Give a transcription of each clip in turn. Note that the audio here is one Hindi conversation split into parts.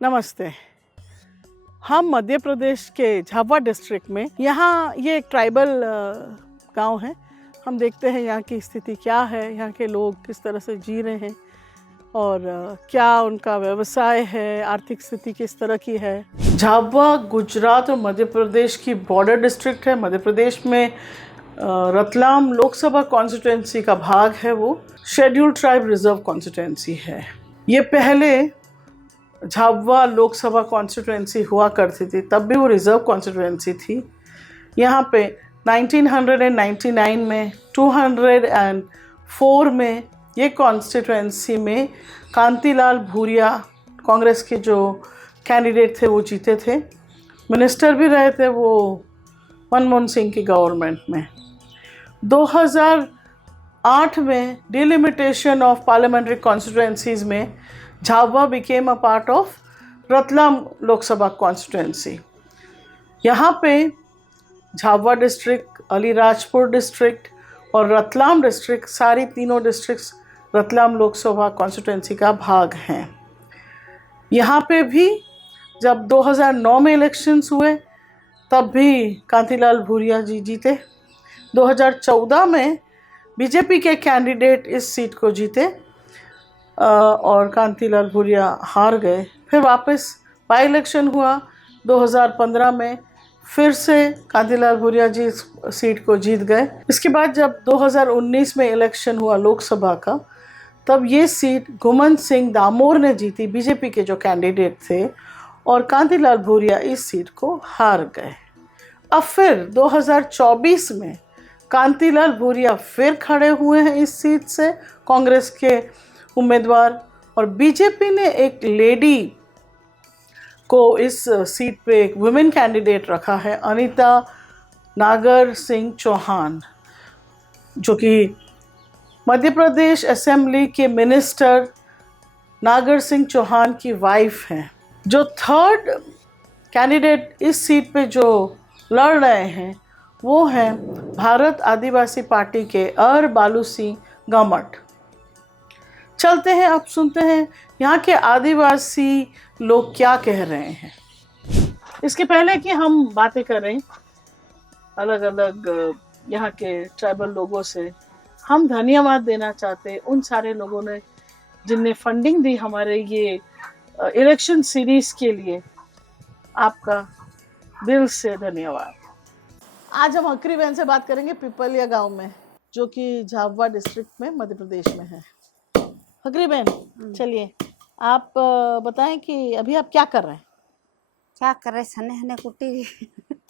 नमस्ते। हम मध्य प्रदेश के झाबुआ डिस्ट्रिक्ट में, यहाँ ये एक ट्राइबल गांव है। हम देखते हैं यहाँ की स्थिति क्या है, यहाँ के लोग किस तरह से जी रहे हैं और क्या उनका व्यवसाय है, आर्थिक स्थिति किस तरह की है। झाबुआ गुजरात और मध्य प्रदेश की बॉर्डर डिस्ट्रिक्ट है। मध्य प्रदेश में रतलाम लोकसभा कॉन्स्टिट्यूंसी का भाग है, वो शेड्यूल्ड ट्राइब रिजर्व कॉन्स्टिट्यूंसी है। ये पहले झाबुआ लोकसभा कॉन्स्टिट्यूंसी हुआ करती थी, तब भी वो रिजर्व कॉन्स्टिट्यूंसी थी। यहाँ पे 1999 में, 204 में ये कॉन्स्टिट्यूंसी में कांतिलाल भूरिया कांग्रेस के जो कैंडिडेट थे वो जीते थे। मिनिस्टर भी रहे थे वो मनमोहन सिंह की गवर्नमेंट में। 2008 में डिलिमिटेशन ऑफ पार्लियामेंट्री कॉन्स्टिट्यूंसीज में Jhabua became a part of Ratlam Lok Sabha constituency. यहाँ पे झाबुआ डिस्ट्रिक्ट, अलीराजपुर डिस्ट्रिक्ट और रतलाम डिस्ट्रिक्ट, सारी तीनों डिस्ट्रिक्ट्स रतलाम लोकसभा कॉन्स्टिट्यूंसी का भाग हैं। यहाँ पे भी जब 2009 में इलेक्शंस हुए तब भी कांतिलाल भूरिया जी जीते। 2014 में बीजेपी के कैंडिडेट इस सीट को जीते और कांतिलाल भूरिया हार गए। फिर वापस बाई इलेक्शन हुआ 2015 में, फिर से कांतिलाल भूरिया जी इस सीट को जीत गए। इसके बाद जब 2019 में इलेक्शन हुआ लोकसभा का, तब ये सीट घुमंत सिंह दामोर ने जीती, बीजेपी के जो कैंडिडेट थे, और कांतिलाल भूरिया इस सीट को हार गए। अब फिर 2024 में कांतिलाल भूरिया फिर खड़े हुए हैं इस सीट से, कांग्रेस के उम्मीदवार, और बीजेपी ने एक लेडी को इस सीट पे, एक वुमेन कैंडिडेट रखा है, अनीता नागर सिंह चौहान, जो कि मध्य प्रदेश असेंबली के मिनिस्टर नागर सिंह चौहान की वाइफ हैं। जो थर्ड कैंडिडेट इस सीट पे जो लड़ रहे हैं वो हैं भारत आदिवासी पार्टी के बालू सिंह गमट। चलते हैं, अब सुनते हैं यहाँ के आदिवासी लोग क्या कह रहे हैं। इसके पहले कि हम बातें करें अलग अलग यहाँ के ट्राइबल लोगों से, हम धन्यवाद देना चाहते हैं उन सारे लोगों ने जिनने फंडिंग दी हमारे ये इलेक्शन सीरीज के लिए। आपका दिल से धन्यवाद। आज हम हकरी बहन से बात करेंगे, पिपलिया गांव में, जो कि झाबुआ डिस्ट्रिक्ट में मध्य प्रदेश में है। हकरी बहन, चलिए आप बताएं कि अभी आप क्या कर रहे हैं? क्या कर रहे? चने कुटी।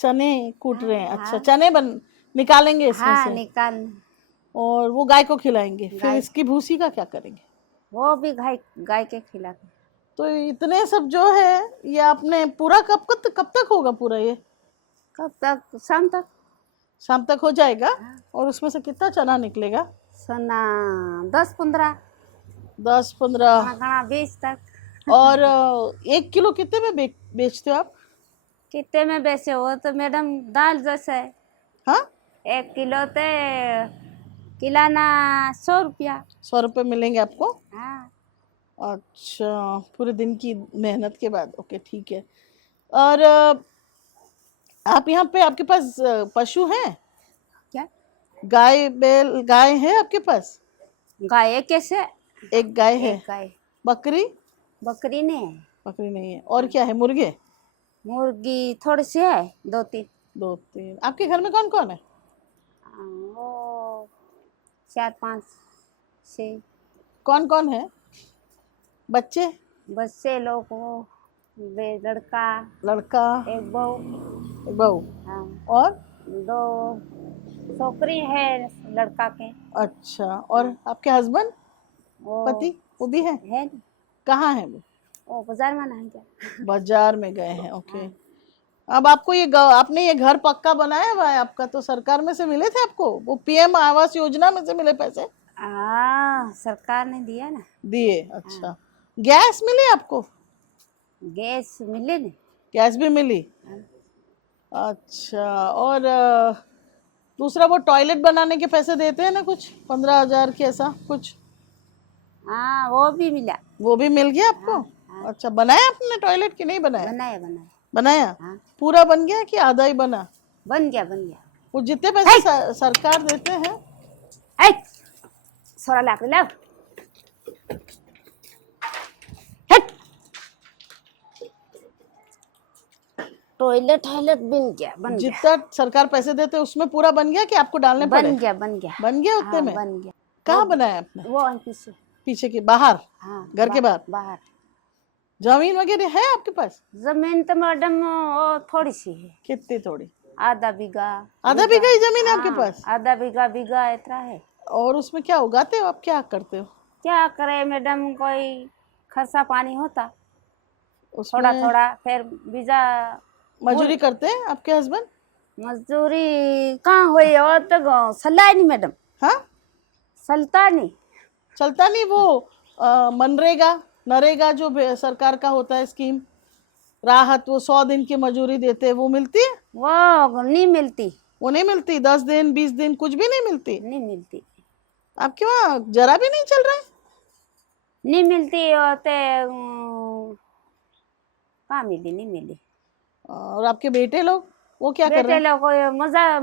चने कूट रहे हैं। अच्छा, चने निकालेंगे इसमें से? निकाल। और वो गाय को खिलाएंगे, फिर इसकी भूसी का क्या करेंगे? वो भी गाय के खिला। तो इतने सब जो है ये आपने पूरा कब तक होगा पूरा ये? कब तक? शाम तक। शाम तक हो जाएगा। और उसमें से कितना चना निकलेगा? चना 10-15। 10-15 तक। और 1 किलो कितने में बेचते हो आप? कितने में बेचे हो तो मैडम दाल जैसे है। हाँ, 1 किलो ते किलाना 100 रुपया। 100 रुपये मिलेंगे आपको? हाँ। अच्छा, पूरे दिन की मेहनत के बाद। ओके, ठीक है। और आप यहाँ पे, आपके पास पशु हैं क्या? गाय है आपके पास? गाय कैसे? एक गाय है। गाय। बकरी? बकरी नहीं है। बकरी नहीं है। और क्या है? मुर्गे? मुर्गी थोड़ी सी है, 2-3। आपके घर में कौन कौन है? वो 4-5 से। कौन कौन है? बच्चे लोग हो, लड़का, एक बहू। हाँ। और 2 छोकरी है लड़का के। अच्छा, और आपके हस्बैंड, पति, वो भी है? कहाँ है वो? बाजार में नहीं क्या? बाजार में गए हैं। ओके। अब आपको आपने ये घर पक्का बनाया हुआ है आपका, तो सरकार में से मिले थे आपको? वो पीएम आवास योजना में से मिले पैसे? सरकार ने दिया ना। दिए? अच्छा। गैस मिली आपको? गैस मिले ना। गैस भी मिली? अच्छा। और दूसरा वो टॉयलेट बनाने के पैसे देते हैं ना, कुछ 15,000 के ऐसा कुछ? वो भी मिला। वो भी मिल गया आपको? अच्छा, बनाया आपने टॉयलेट कि नहीं बनाया? बनाया बनाया। बनाया। हाँ पूरा बन गया कि आधा ही बना? बन गया बन गया। वो जितने पैसे सरकार देते हैं। ऐ सोरा लाकड़ी लाओ। हट टॉयलेट टॉयलेट बन गया बन गया। जितना सरकार पैसे देते हैं उसमें पूरा बन गया कि आपको डालने पड़े? बन गया बन गया। बन गया उतने हाँ, में? बन गया। कहाँ बनाया आपने? वो वहीं पीछे। पीछे की बाहर? हाँ घर के बाहर? बाहर। जमीन वगैरह है आपके पास? जमीन तो मैडम वो थोड़ी सी है। कितनी थोड़ी? आधा बीघा। आधा बीघा ही जमीन है आपके हाँ, पास? आधा बीघा बीघा इतना है। और उसमें क्या उगाते हो आप, क्या करते हो? क्या करे मैडम, कोई खर्चा पानी होता उसमें थोड़ा थोड़ा, फिर बीजा मजदूरी करते हैं आपके हस्बैंड? मजदूरी कहाँ हुई और तो सलाह नहीं मैडम, हाँ, चलता नहीं। चलता नहीं। वो मनरेगा नरेगा जो सरकार का होता है स्कीम, राहत, वो 100 दिन की मजदूरी देते हैं, वो मिलती है? वो नहीं मिलती। वो नहीं मिलती? 10 दिन 20 दिन कुछ भी नहीं मिलती? नहीं मिलती। आपके वहाँ जरा भी नहीं चल रहा है? नहीं मिलती होते कहाँ मिली, नहीं मिली। और आपके बेटे लोग वो क्या कर रहे बेटे हैं? लोग कोई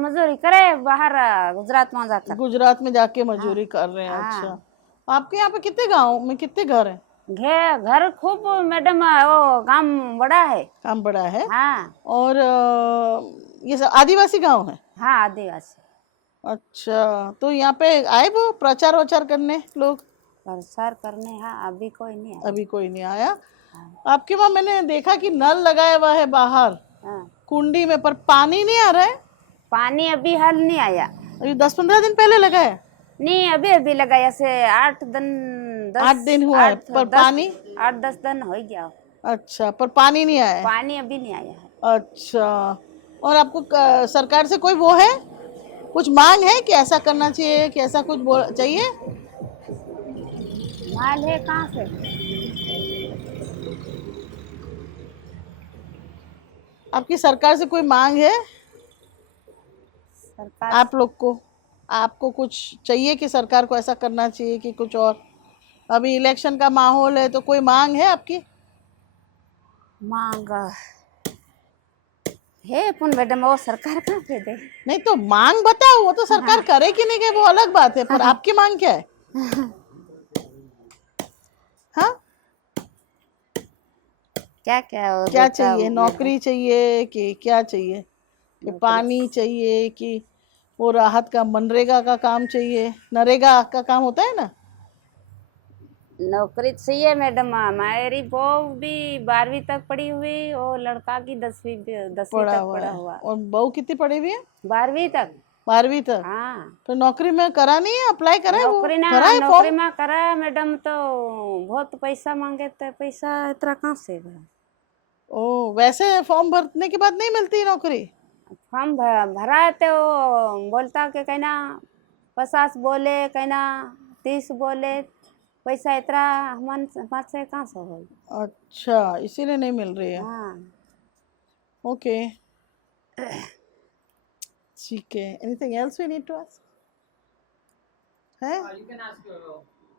मजदूरी करे बाहर गुजरात में जाकर। गुजरात में जाके मजदूरी कर रहे हैं। हाँ। अच्छा, आपके यहाँ पे कितने गाँव में कितने घर हैं? घर खूब मैडम, वो गांव बड़ा है। काम बड़ा है। हाँ और ये सब आदिवासी गांव है? हाँ आदिवासी। अच्छा, तो यहाँ पे आए वो प्रचार वचार करने लोग? प्रसार करने हाँ अभी कोई नहीं आया। अभी कोई नहीं आया। आपके वहाँ मैंने देखा कि नल लगाया हुआ है बाहर हाँ। कुंडी में, पर पानी नहीं आ रहा है। पानी अभी हाल नहीं आया। अभी 10-15 दिन पहले लगाया? नहीं अभी अभी लगाया से 8 दिन 8 दिन हुआ है, पर पानी 8-10 दिन हो गया। अच्छा, पर पानी नहीं आया है। पानी अभी नहीं आया है। अच्छा, और आपको सरकार से कोई वो है, कुछ मांग है कि ऐसा करना चाहिए, कि ऐसा कुछ चाहिए? माल है कहाँ से? आपकी सरकार से कोई मांग है? सरकार आप लोग को, आपको कुछ चाहिए कि सरकार को ऐसा करना चाहिए कि कुछ और? अभी इलेक्शन का माहौल है, तो कोई मांग है आपकी? मांग है पुन मैडम, वो सरकार कहाँ पे दे। नहीं तो मांग बताओ, वो तो सरकार करे कि नहीं करे वो अलग बात है, पर आपकी मांग क्या है? हाँ, क्या क्या क्या चाहिए? नौकरी चाहिए कि क्या चाहिए? कि पानी चाहिए कि वो राहत का मनरेगा का काम चाहिए? नरेगा का काम होता है ना? नौकरी चाहिए मैडम। हमारी बहू भी 12वीं तक पढ़ी हुई, और लड़का की 10वीं तक पढ़ा हुआ। और बहू कितनी पढ़ी हुई है? 12वीं तक। 12वीं तक? हाँ। तो नौकरी में करा नहीं है? अप्लाई करा है? नौकरी ना भरा है नौकरी फॉर्म? में करा मैडम, तो बहुत पैसा मांगे, तो पैसा इतना कहाँ से भरा। ओ, वैसे फॉर्म भरने के बाद नहीं मिलती नौकरी? फॉर्म भरा है तो बोलता कि कहना 50 बोले, कहना 30 बोले, पैसा इतना हमारे कहाँ से हो। अच्छा, इसीलिए नहीं मिल रही है। हाँ। ओके, ठीक है। Anything else we need to ask है? You can ask,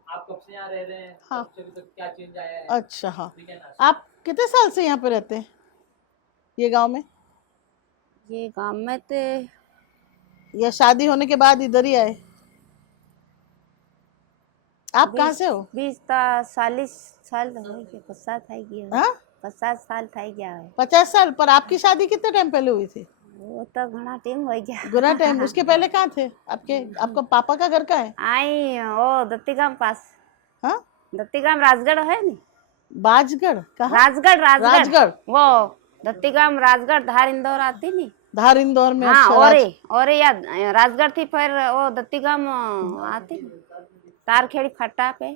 आप कब से यहाँ रह रहे हैं? हाँ। कब से अभी तक क्या चेंज आया है? अच्छा, हाँ। We can ask. आप कितने साल से यहाँ पे रहते हैं, ये गांव में? ये गाँव में तो या शादी होने के बाद इधर ही आए? आप कहाँ से हो? 40 साल हो गए। 50 था गया। हाँ, 50 साल था गया है। 50 साल। पर आपकी शादी कितने टाइम पहले हुई थी? वो तो घना टाइम हो गया। गुना टाइम। उसके पहले कहाँ थे आपके? आपका पापा का घर कहाँ है? आई वो दत्तीगाम पास। हाँ, दत्तीगाम राजगढ़ है नी? बाजगढ़ कहाँ? राजगढ़ राजगढ़ राजगढ़। वो दत्तीगाम राजगढ़ धार इंदौर आती नी? धार इंदौर में? हाँ। अच्छा, और याद राजगढ़ थी, फिर वो दत्तीगाम आती नी? तारखेड़ी फट्टा पे।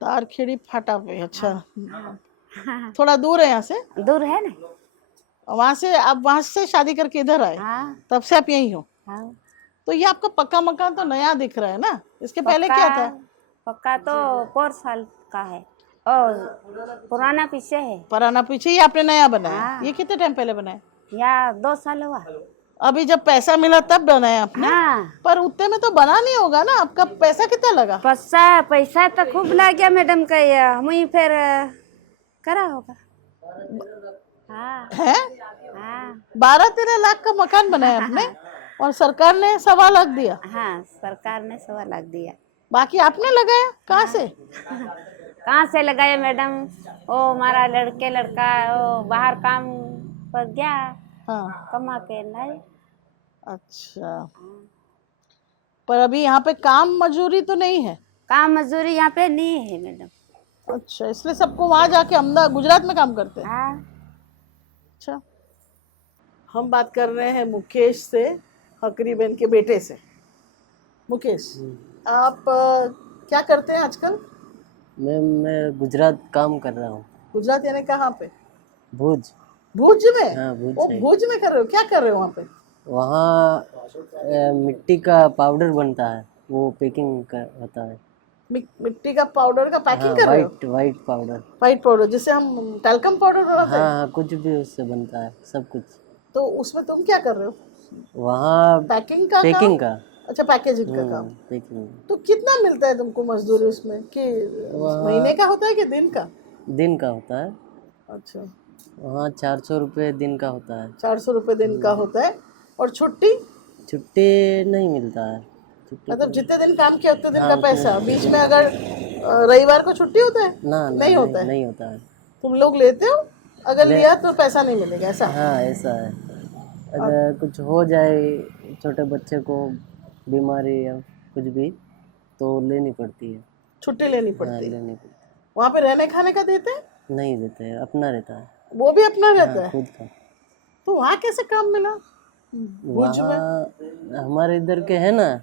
तारखेड़ी फाटा पे? अच्छा, थोड़ा दूर है यहाँ से? दूर है ना। वहाँ से आप वहाँ से शादी करके इधर आए? हाँ तब से आप यहीं हो? हाँ। तो ये आपका पक्का मकान तो नया दिख रहा है ना? इसके पहले क्या था? पक्का तो 4 साल का है, और पुराना पीछे है। पुराना पीछे ही आपने नया बनाया? हाँ। ये कितने टाइम पहले बनाया? या 2 साल हुआ। अभी जब पैसा मिला तब बनाया आपने? हाँ। पर उतने में तो बना नहीं होगा ना? आपका पैसा कितना लगा? पैसा तो खूब लग गया मैडम का। हम ही फिर करा होगा। हाँ है? हाँ 12-13 लाख का मकान बनाया आपने और सरकार ने 1.25 लाख दिया, हाँ, सरकार ने 1.25 लाख दिया। बाकी आपने लगाया कहाँ से? कहाँ से लगाए मैडम? वो हमारा लड़का वो बाहर काम पर गया, हाँ, कमा के नहीं। अच्छा। पर अभी यहाँ पे काम मजूरी तो नहीं है। काम मजदूरी यहाँ पे नहीं है मैडम। अच्छा, इसलिए सबको वहां जाके अहमदाबाद गुजरात में काम करते हैं। हाँ अच्छा, हम बात कर रहे हैं मुकेश से, हकरीबेन के बेटे से। मुकेश, आप क्या करते हैं आजकल? मैं गुजरात काम कर रहा हूँ। गुजरात यानी कहाँ पे? भुज। भुज में? हाँ, भुज ओ, से। भुज में कर रहे हो? क्या कर रहे हो वहाँ पे? वहाँ मिट्टी का पाउडर बनता है, वो पैकिंग होता है। मिट्टी का पाउडर का पैकिंग हाँ, कर रहे हो? White powder. वाइट पाउडर जिसे हम टैल्कम पाउडर बनाते हैं। हाँ, कुछ भी उससे बनता है, सब कुछ। तो उसमें तुम क्या कर रहे हो? वहाँ पैकिंग का पैकिंग काम? का। अच्छा, पैकेजिंग का काम। पैकिंग। तो कितना मिलता है तुमको मजदूरी उसमें, कि महीने का होता है कि दिन का? दिन का होता है। अच्छा, वहाँ 400 रुपये दिन का होता है। 400 रुपये दिन का होता है। और छुट्टी? छुट्टी नहीं मिलता है। छुट्टी मतलब जितने दिन काम किया उतने दिन का पैसा। बीच में अगर रविवार को छुट्टी होता है? ना नहीं होता है। नहीं होता है। तुम लोग लेते हो? अगर लिया तो पैसा नहीं मिलेगा, ऐसा? हाँ, ऐसा है। अगर कुछ हो जाए छोटे बच्चे को, बीमारी या कुछ भी, तो लेनी पड़ती है। छुट्टी लेनी हाँ, पड़ती है। लेनी पड़ती वहाँ पे रहने खाने का देते हैं? है। नहीं देते हैं, अपना रहता है। वो भी अपना रहता है? खुद का। तो वहाँ कैसे काम मिला भुज में? वहाँ हमारे इधर के है ना,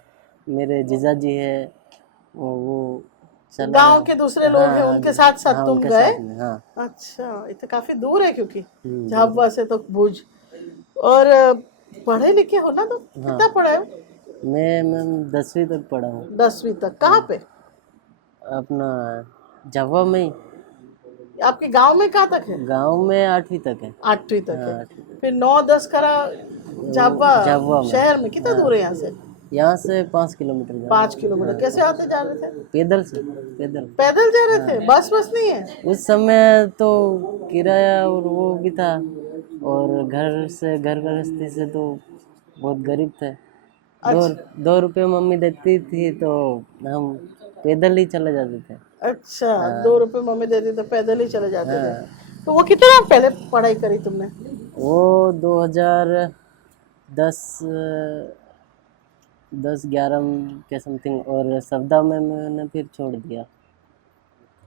मेरे जीजा जी है, वो चला गांव के दूसरे लोग हैं, उनके साथ साथ हाँ, तुम उनके गए? साथ में, हाँ। अच्छा, ये तो काफी दूर है क्योंकि झाबुआ से तो भुज। और पढ़े लिखे हो ना तुम? कितना पढ़े हो? मैं 10वीं तक पढ़ा हूँ। 10वीं तक? कहाँ पे? अपना झाबुआ में ही। आपके गांव में कहाँ तक है? गांव में 8वीं तक है। 8वीं तक है। हाँ, फिर 9-10 करा झाबुआ झाबुआ में। शहर में? कितना दूर है यहाँ से? यहाँ से 5 किलोमीटर 5 किलोमीटर। कैसे आते जा रहे थे? पैदल से। पैदल। पैदल जा रहे थे? बस नहीं है? उस समय तो किराया और वो भी था, और घर गृहस्थी से तो बहुत गरीब थे। 2 रुपये मम्मी देती थी तो हम पैदल ही चले जाते थे। अच्छा, 2 रुपए मम्मी देती तो पैदल ही चले जाते थे। तो वो कितना पहले पढ़ाई करी तुमने? वो 2010-11 के समथिंग। और सवदा में मैंने फिर छोड़ दिया।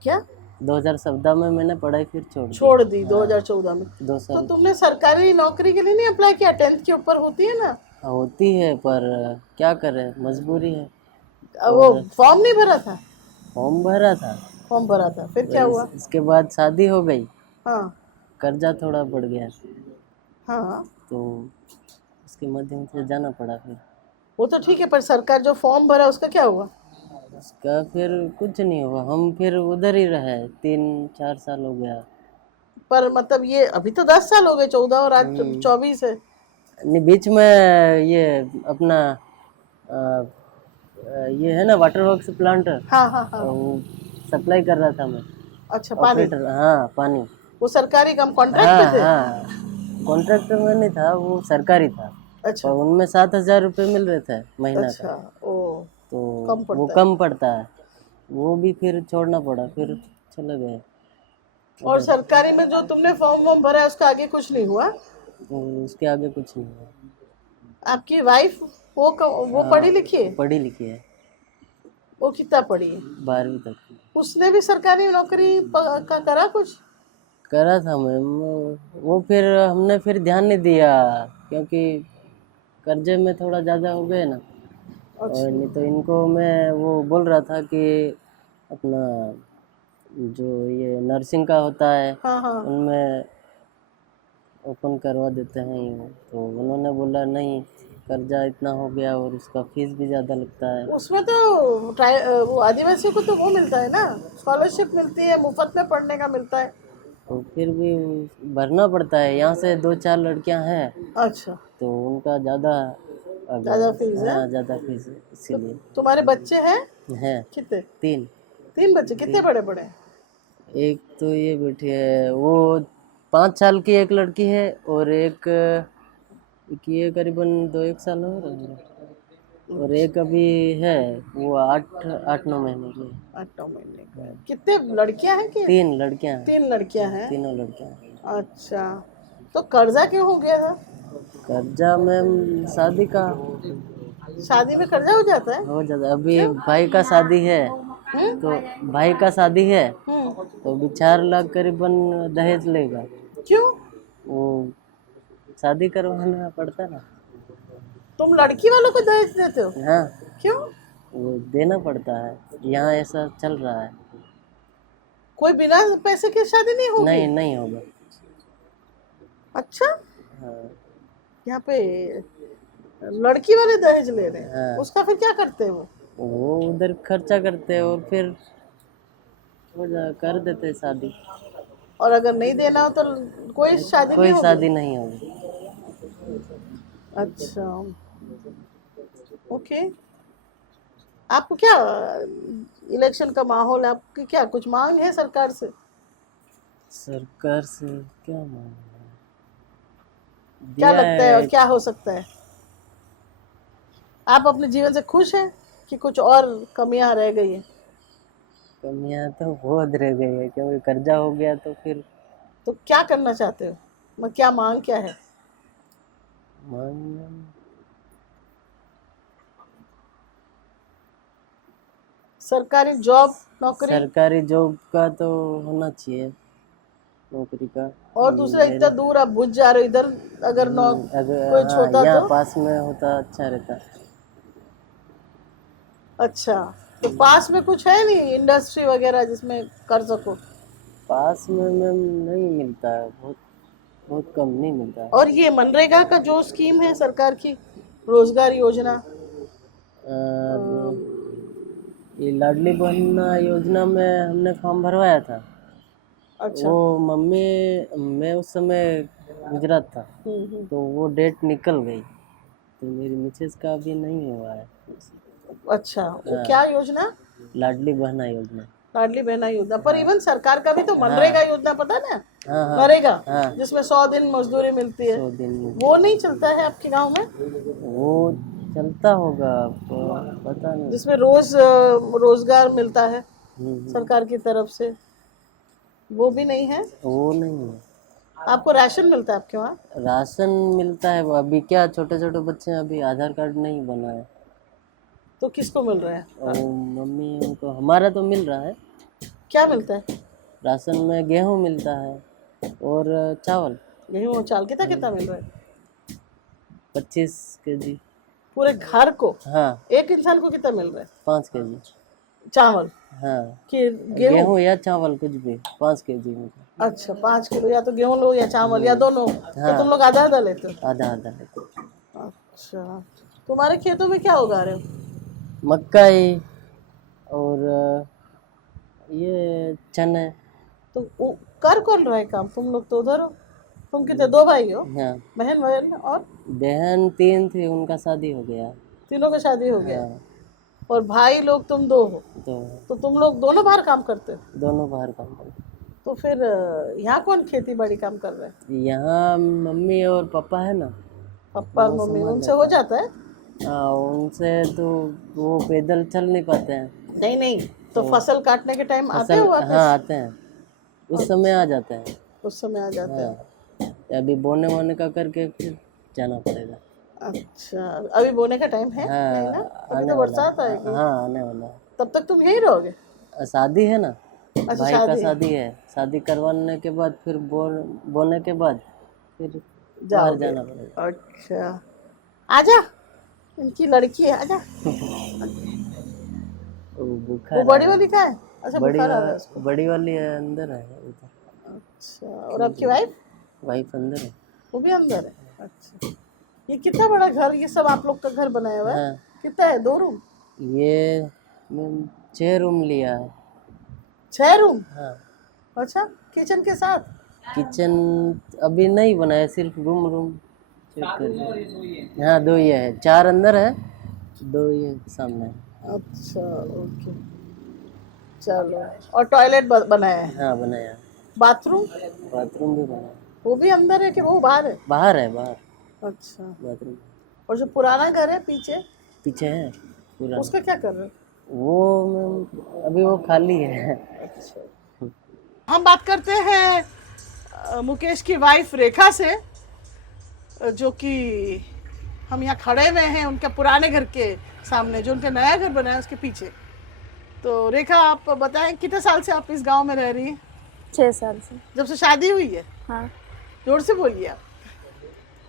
क्या? 2014 में मैंने पढ़ाई फिर छोड़ दी 2014 में? 2 तो साल। तुमने सरकारी नौकरी के लिए नहीं अप्लाई किया? 10th के ऊपर होती है ना? होती है, पर क्या करें, मजबूरी है। अब वो फॉर्म नहीं भरा था? फॉर्म भरा था। फॉर्म भरा था, फिर क्या हुआ? इसके बाद शादी हो गई, हाँ कर्जा थोड़ा बढ़ गया, हाँ, तो उसके माध्यम से जाना पड़ा। फिर वो तो ठीक है, पर सरकार जो फॉर्म भरा उसका क्या हुआ? उसका फिर कुछ नहीं हुआ। हम फिर उधर ही रहे, 3-4 साल हो गया। पर मतलब ये अभी तो 10 साल हो गए, 14 और आज 24 है। नहीं, बीच में ये अपना ये है ना वाटर वर्क्स प्लांट, हाँ हाँ हाँ। वो सप्लाई कर रहा था मैं। अच्छा, पानी? ऑपरेटर, हाँ, पानी। वो सरकारी काम कॉन्ट्रैक्ट हाँ पे थे? हाँ, कॉन्ट्रैक्टर में नहीं था, वो सरकारी था। अच्छा और उनमें 7,000 रुपये मिल रहे थे महीना अच्छा। का। ओ, तो कम पड़ता वो है। कम पड़ता है, वो भी फिर छोड़ना पड़ा, फिर चले गए। और सरकारी में जो तुमने फॉर्म भरा है उसका आगे कुछ नहीं हुआ? उसके आगे कुछ नहीं हुआ। आपकी वाइफ वो पढ़ी लिखी है? पढ़ी लिखी है, वो कितना पढ़ी है? 12वीं तक। उसने भी सरकारी नौकरी का करा कुछ? करा था मैम, वो फिर हमने फिर ध्यान नहीं दिया, क्योंकि कर्जे में थोड़ा ज़्यादा हो गए ना। और नहीं तो इनको मैं वो बोल रहा था कि अपना जो ये नर्सिंग का होता है, हाँ हाँ। उनमें ओपन करवा देते हैं यूँ। तो उन्होंने बोला नहीं, कर्जा इतना हो गया और उसका फीस भी ज़्यादा लगता है। उसमें तो वो आदिवासियों को तो वो मिलता है ना, स्कॉलरशिप मिलती है, मुफ्त में पढ़ने का मिलता है। तो फिर भी भरना पड़ता है। यहाँ से 2-4 लड़कियाँ हैं, अच्छा, तो उनका ज़्यादा फीस है? हाँ, ज़्यादा फीस है, इसीलिए। तुम्हारे बच्चे हैं? हैं कितने? 3। 3 बच्चे? कितने बड़े बड़े हैं? एक तो ये बैठी है, वो 5 साल की एक लड़की है, और एक ये करीबन 2-1 साल हो रहे हैं, और एक अभी है वो 8-9 महीने की है। 8-9 महीने का है। कितने लड़कियां हैं कि 3 लड़कियां हैं, 3 लड़कियां हैं? तीनों लड़कियां हैं। अच्छा, तो कर्जा क्यों हो गया था? कर्जा मैम शादी का शादी में कर्जा हो जाता है? हो जाता है। अभी भाई का शादी है, तो भाई का शादी है, तो अभी 4 लाख करीबन दहेज लेगा। क्यों? वो शादी करवाना पड़ता है ना। तुम लड़की वालों को दहेज देते हो? हाँ, क्यों? वो देना पड़ता है, यहाँ ऐसा चल रहा है। कोई बिना पैसे के शादी नहीं होगी? नहीं, नहीं होगा। अच्छा, हाँ, यहाँ पे लड़की वाले दहेज ले रहे हैं। हाँ। उसका फिर क्या करते हैं वो उधर खर्चा करते हैं और फिर कर देते हैं शादी। और अगर नहीं देना हो तो कोई शादी कोई नहीं होगी? शादी नहीं होगी। अच्छा, ओके। आपको क्या इलेक्शन का माहौल है, आपकी क्या कुछ मांग है सरकार से? सरकार से क्या मांग क्या दिया लगता है और क्या हो सकता है? आप अपने जीवन से खुश हैं कि कुछ और कमियां रह गई हैं? कमियां तो बहुत रह गई है, क्योंकि कर्जा हो गया, तो फिर तो क्या करना चाहते हो? क्या मांग क्या है? मांग सरकारी जॉब, नौकरी? सरकारी जॉब का तो होना चाहिए, नौकरी का। और दूसरा, इतना दूर आप बुझ जा रहे हो, इधर अगर अगर कोई हाँ, छोटा यहाँ तो पास में होता अच्छा रहता। अच्छा, तो पास में कुछ है नहीं इंडस्ट्री वगैरह जिसमें कर सको? पास में मैम नहीं मिलता है, बहुत बहुत कम नहीं मिलता है। और ये मनरेगा का जो स्कीम है सरकार की, रोजगार योजना, और ये लाडली बहन योजना में हमने फॉर्म भरवाया था। अच्छा, वो मम्मी, मैं उस समय गुजरात था, तो वो डेट निकल गई, तो मेरी मिसेज का अभी नहीं हुआ है। अच्छा, वो क्या योजना? लाडली बहना योजना। लाडली बहना योजना, पर इवन सरकार का भी तो मनरेगा योजना, पता है ना? हाँ, हाँ, नरेगा, हाँ। जिसमें 100 दिन मजदूरी मिलती है, 100 दिन में वो नहीं चलता है आपके गांव में? वो चलता होगा, आपको पता नहीं। जिसमें रोज रोजगार मिलता है हम्म, सरकार की तरफ से, वो भी नहीं है? वो नहीं है। आपको राशन मिलता है आपके वहाँ? राशन मिलता है, वो अभी क्या छोटे छोटे बच्चे हैं, अभी आधार कार्ड नहीं बना है, तो किसको मिल रहा है? और मम्मी उनको, हमारा तो मिल रहा है। क्या मिलता है? राशन में गेहूं मिलता है और चावल। गेहूँ और चावल कितना कितना मिल रहा है? 25 केजी। पूरे घर को? हाँ, एक इंसान को कितना मिल रहा है 5 केजी। चावल हाँ, कि गेहूँ? गेहूं या चावल कुछ भी, 5 केजी में। अच्छा, 5 किलो, या तो गेहूँ लो या चावल या दोनों। तो तुम लोग आधा आधा लेते हो? आधा आधा लेते। अच्छा, तुम्हारे खेतों में क्या उगा रहे हो? मक्काई और ये चने। तो कर कौन रहा है काम? तुम लोग तो उधर हो। तुम कितने, 2 भाई हो? हाँ, बहन बहन और? बहन 3 थी, उनका शादी हो गया। तीनों का शादी हो गया? हाँ, और भाई लोग तुम 2 हो? तो तो तुम लोग दोनों बाहर काम करते हो? दोनों बाहर काम करते। तो फिर यहाँ कौन खेती बाड़ी काम कर रहा है? यहाँ मम्मी और पापा है ना, पापा और मम्मी, उनसे हो जाता है? हाँ, उनसे तो वो पैदल चल नहीं पाते हैं। नहीं नहीं, तो फसल काटने के टाइम आते फसल, हो वापस? हाँ आते हैं, उस समय आ जाते हैं। उस समय आ जाते हैं? हाँ, अभी बोने वोने का करके फिर जाना पड़ेगा। अच्छा, अभी बोने का टाइम है? नहीं ना, हाँ, अभी आने तो वाला बरसात है। आएगी। हाँ, आने वाला है। तब तक तुम यहीं रहोगे? शादी है ना, अच्छा, भाई का शादी। शादी है, शादी करवाने के बाद फिर बोने के बाद फिर बाहर जाओगे? जाना पड़ेगा। अच्छा, आजा, इनकी लड़की है, आजा। वो वो बुखार बड़ी है। वाली का है? अच्छा, बुखार आ रहा है उसको। बड़ी वाली है, अंदर है उधर। अच्छा, और आपकी वाइफ? वाइफ अंदर है। वो भी अंदर है? अच्छा, ये कितना बड़ा घर, ये सब आप लोग का घर बनाया हुआ है? हाँ, कितना है, 2 रूम? ये 6 रूम लिया है। 6 रूम? हाँ, अच्छा, किचन के साथ? किचन अभी नहीं बना है, सिर्फ रूम चेक कर रहे हैं। हाँ, 2 ये है, 4 अंदर है, 2 ये सामने है। अच्छा, ओके। चलो, और टॉयलेट बनाया है, हाँ बनाया। बाथरूम बाथरूम भी बना। वो भी अंदर है कि वो बाहर है? बाहर है, बाहर अच्छा, बाथरूम। और जो पुराना घर है पीछे, पीछे है पूरा। उसका क्या कर रहे हो? वो मैम अभी वो खाली है। हम बात करते हैं मुकेश की वाइफ रेखा से, जो कि हम यहाँ खड़े हुए हैं उनके पुराने घर के सामने, जो उनका नया घर बना है उसके पीछे। तो रेखा, आप बताएं कितने साल से आप इस गांव में रह रही हैं? 6 साल से। जब से शादी हुई है? हाँ। जोर से बोलिए आप,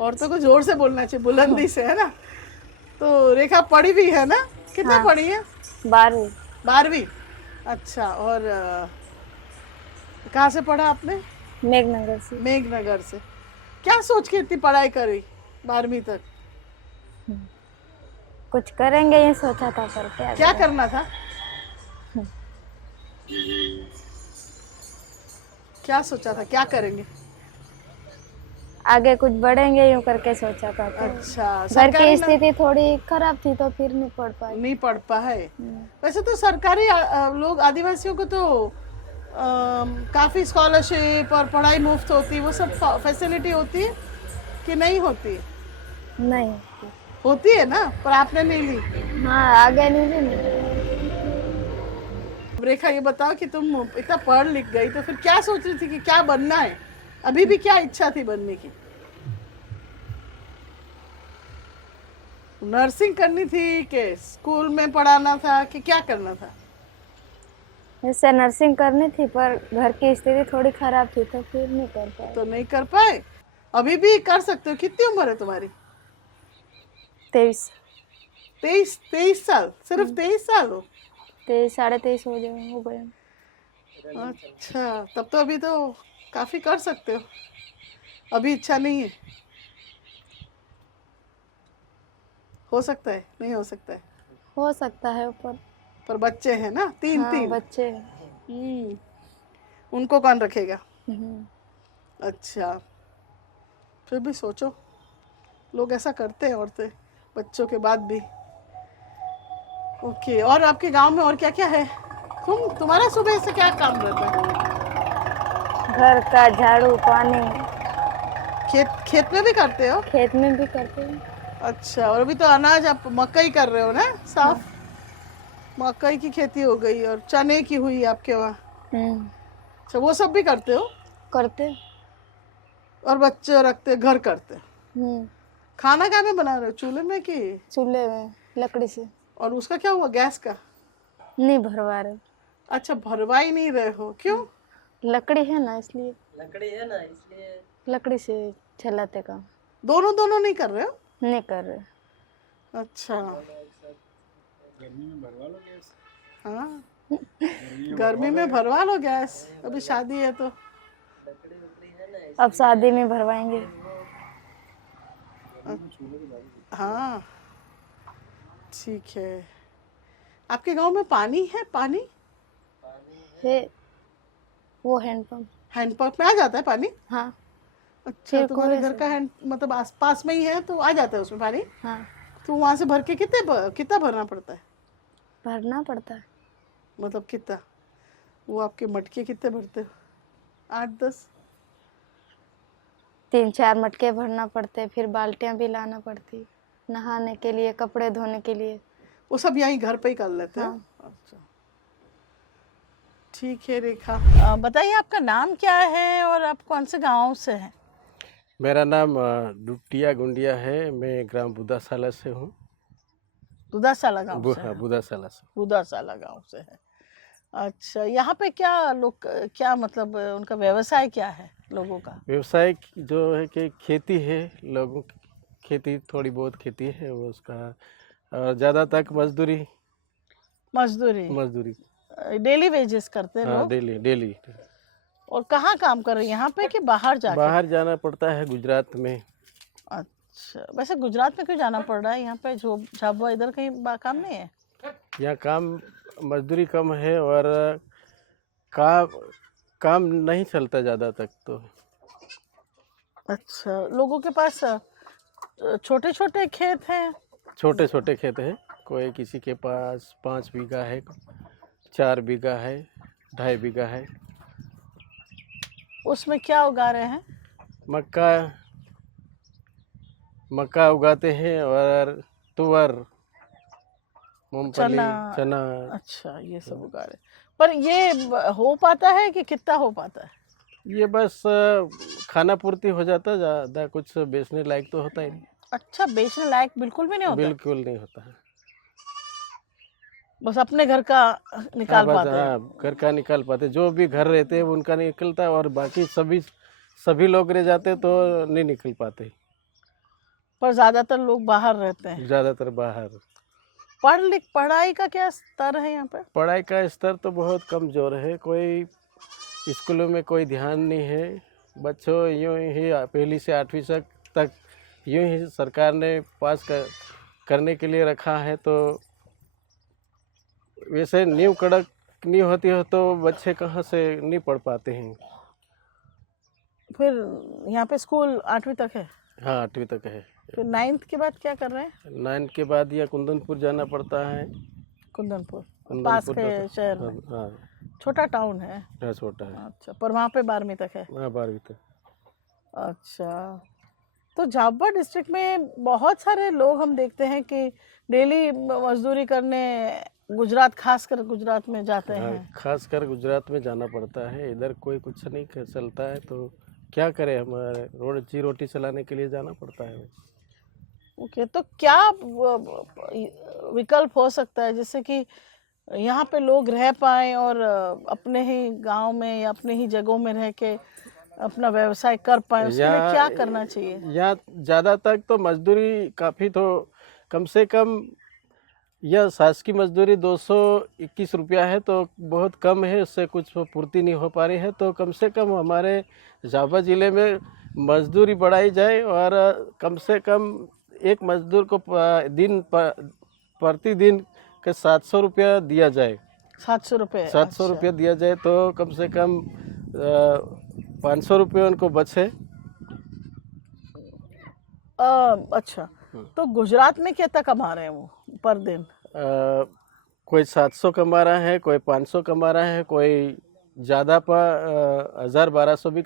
औरतों को जोर से बोलना चाहिए, बुलंदी से, है ना? तो रेखा पढ़ी भी है ना? कितना हाँ। पढ़ी है? 12वीं। 12वीं। अच्छा, और कहाँ से पढ़ा आपने? मेघनगर से। मेघनगर से। क्या सोच के इतनी पढ़ाई करी 12वीं तक? कुछ करेंगे ये सोचा था, पर क्या करना था? क्या सोचा था, क्या करेंगे? आगे कुछ बढ़ेंगे यूं करके सोचा था। तो अच्छा, घर सरकारी की स्थिति थोड़ी खराब थी तो फिर नहीं पढ़ पाई। नहीं पढ़ पाए। वैसे तो सरकारी लोग, आदिवासियों को तो काफी स्कॉलरशिप और पढ़ाई मुफ्त होती, वो सब फैसिलिटी होती है कि नहीं होती? नहीं। होती है ना, पर आपने नहीं ली। हाँ, आगे नहीं ली। रेखा, ये बताओ कि तुम इतना पढ़ लिख गई तो फिर क्या सोच रही थी कि क्या बनना है? अभी भी क्या इच्छा थी बनने की? नर्सिंग करनी थी कि स्कूल में पढ़ाना था कि क्या करना था? वैसे नर्सिंग करनी थी, पर घर की स्थिति थोड़ी खराब थी तो फिर नहीं कर पाए। तो नहीं कर पाए। अभी भी कर सकते हो। कितनी उम्र है तुम्हारी? 23। 23 साल? सिर्फ 23 साल हो? 23 साढ़े 23 हो गए। अच्छा, तब तो अभी तो काफी कर सकते हो। अभी इच्छा नहीं है? हो सकता है, नहीं हो सकता है? हो सकता है, पर बच्चे हैं ना, तीन। हाँ, बच्चे हैं। उनको कौन रखेगा? हम्म। अच्छा, फिर भी सोचो, लोग ऐसा करते हैं, औरतें बच्चों के बाद भी। ओके, और आपके गांव में और क्या क्या है? तुम्हारा सुबह से क्या काम रहता है? घर का झाड़ू, पानी। खेत में भी करते हो? खेत में भी करते हैं। अच्छा, और अभी तो अनाज आप मकई कर रहे हो ना, साफ? मकई की खेती हो गई और चने की हुई आपके वहाँ। अच्छा, वो सब भी करते हो? करते। और बच्चे रखते, घर करते? खाना क्या में बना रहे हो, चूल्हे में कि? चूल्हे में, लकड़ी से। और उसका क्या हुआ, गैस का? नहीं भरवा रहे। अच्छा, भरवा ही नहीं रहे हो, क्यों? लकड़ी है ना इसलिए। लकड़ी है ना इसलिए। लकड़ी से चलाते काम। दोनों नहीं कर रहे हो? नहीं कर रहे। अच्छा, हाँ, गर्मी में भरवा लो गैस, अभी शादी है तो। अब शादी में भरवाएंगे। हाँ, ठीक है। आपके गांव में पानी है? पानी है, वो हैंडपंप। हैंडपंप में आ जाता है पानी? हाँ। अच्छा, तुम्हारे घर का हैंड मतलब आस पास में ही है तो आ जाता है उसमें पानी? हाँ। तो वहां से भर के कितना भरना पड़ता है? भरना पड़ता है। मतलब कितना? वो आपके मटके कितने भरते हो? 8-10? 3-4 मटके भरना पड़ते, फिर बाल्टियां भी लाना पड़ती, नहाने के लिए, कपड़े धोने के लिए। वो सब यहीं घर पे ही कर लेते हैं? हाँ। अच्छा, ठीक है। रेखा, बताइए आपका नाम क्या है और आप कौन से गांव से हैं? मेरा नाम डुटिया गुंडिया है। मैं ग्राम बुदासाला से हूँ। बुदासाला गांव से? बुदासाला से। बुदासाला गांव से है। अच्छा, यहाँ पे क्या लोग, क्या मतलब उनका व्यवसाय क्या है लोगों का? व्यवसाय जो है कि खेती है, लोगों की खेती, थोड़ी बहुत खेती है वो उसका, और ज़्यादातर मजदूरी। डेली वेजेस करते हैं हाँ, लोग? डेली। और कहाँ काम कर रहे हैं, यहाँ पे कि बाहर जाके? बाहर जाना पड़ता है, गुजरात में। अच्छा, वैसे गुजरात में क्यों जाना पड़ रहा है? यहाँ पे झाबुआ इधर कहीं काम नहीं है? यहाँ काम, मजदूरी कम है और काम नहीं चलता ज़्यादा तक तो। अच्छा, लोगों के पास छोटे छोटे खेत हैं? छोटे खेत हैं, कोई किसी के पास 5 बीघा है, 4 बीघा है, 2.5 बीघा है। उसमें क्या उगा रहे हैं? मक्का उगाते हैं और तुअर, मूंगफली, चना। अच्छा, ये सब उगा रहे हैं। पर ये हो पाता है कि कितना हो पाता है? ये बस खाना पूर्ति हो जाता है, ज़्यादा कुछ बेचने लायक तो होता ही नहीं। अच्छा, बेचने लायक बिल्कुल भी नहीं होता? बिल्कुल नहीं होता है। बस अपने घर का निकाल बस पाते हैं। हाँ, घर का निकाल पाते, जो भी घर रहते हैं उनका निकलता है, और बाकी सभी लोग रह जाते तो नहीं निकल पाते। पर ज्यादातर लोग बाहर रहते हैं। ज़्यादातर बाहर। पढ़ाई का क्या स्तर है यहाँ पे? पढ़ाई का स्तर तो बहुत कमज़ोर है, कोई स्कूलों में कोई ध्यान नहीं है। बच्चों यूँ ही 1ली से 8वीं तक यूँ ही सरकार ने करने के लिए रखा है। तो वैसे नींव कड़क नहीं होती हो तो बच्चे कहाँ से नहीं पढ़ पाते हैं। फिर यहाँ पे स्कूल 8वीं तक है? हाँ, 8वीं तक है। फिर 9th के बाद क्या कर रहे हैं? 9th के बाद या कुंदनपुर जाना पड़ता है। कुंदनपुर पास कुंदनपुर के शहर में? हाँ, छोटा टाउन है। हाँ, छोटा है। अच्छा, पर वहाँ पे 12वीं तक है? हाँ, 12वीं तक। अच्छा, तो झाबुआ डिस्ट्रिक्ट में बहुत सारे लोग हम देखते हैं कि डेली मजदूरी करने खासकर गुजरात में जाते हाँ, हैं। खासकर गुजरात में जाना पड़ता है। इधर कोई कुछ नहीं चलता है तो क्या करें, हमारे रोजी रोटी चलाने के लिए जाना पड़ता है। ओके, तो क्या विकल्प हो सकता है जिससे कि यहाँ पे लोग रह पाएं और अपने ही गांव में या अपने ही जगहों में रह के अपना व्यवसाय कर पाएं? उसके लिए क्या करना चाहिए? यहाँ ज़्यादा तक तो मजदूरी काफ़ी, तो कम से कम यह शासकीय मजदूरी 221 रुपया है, तो बहुत कम है, उससे कुछ पूर्ति नहीं हो पा रही है। तो कम से कम हमारे झाबुआ ज़िले में मजदूरी बढ़ाई जाए और कम से कम एक मजदूर को प्रतिदिन के 700 रुपया दिया जाए। 700 रुपये? 700 रुपया दिया जाए तो कम से कम 500 रुपये उनको बचे। अच्छा, तो गुजरात में कितना कमा रहे हैं वो पर दिन? कोई 700 कमा रहा है, कोई 500 कमा रहा है, कोई ज़्यादा पर 1000-1200 भी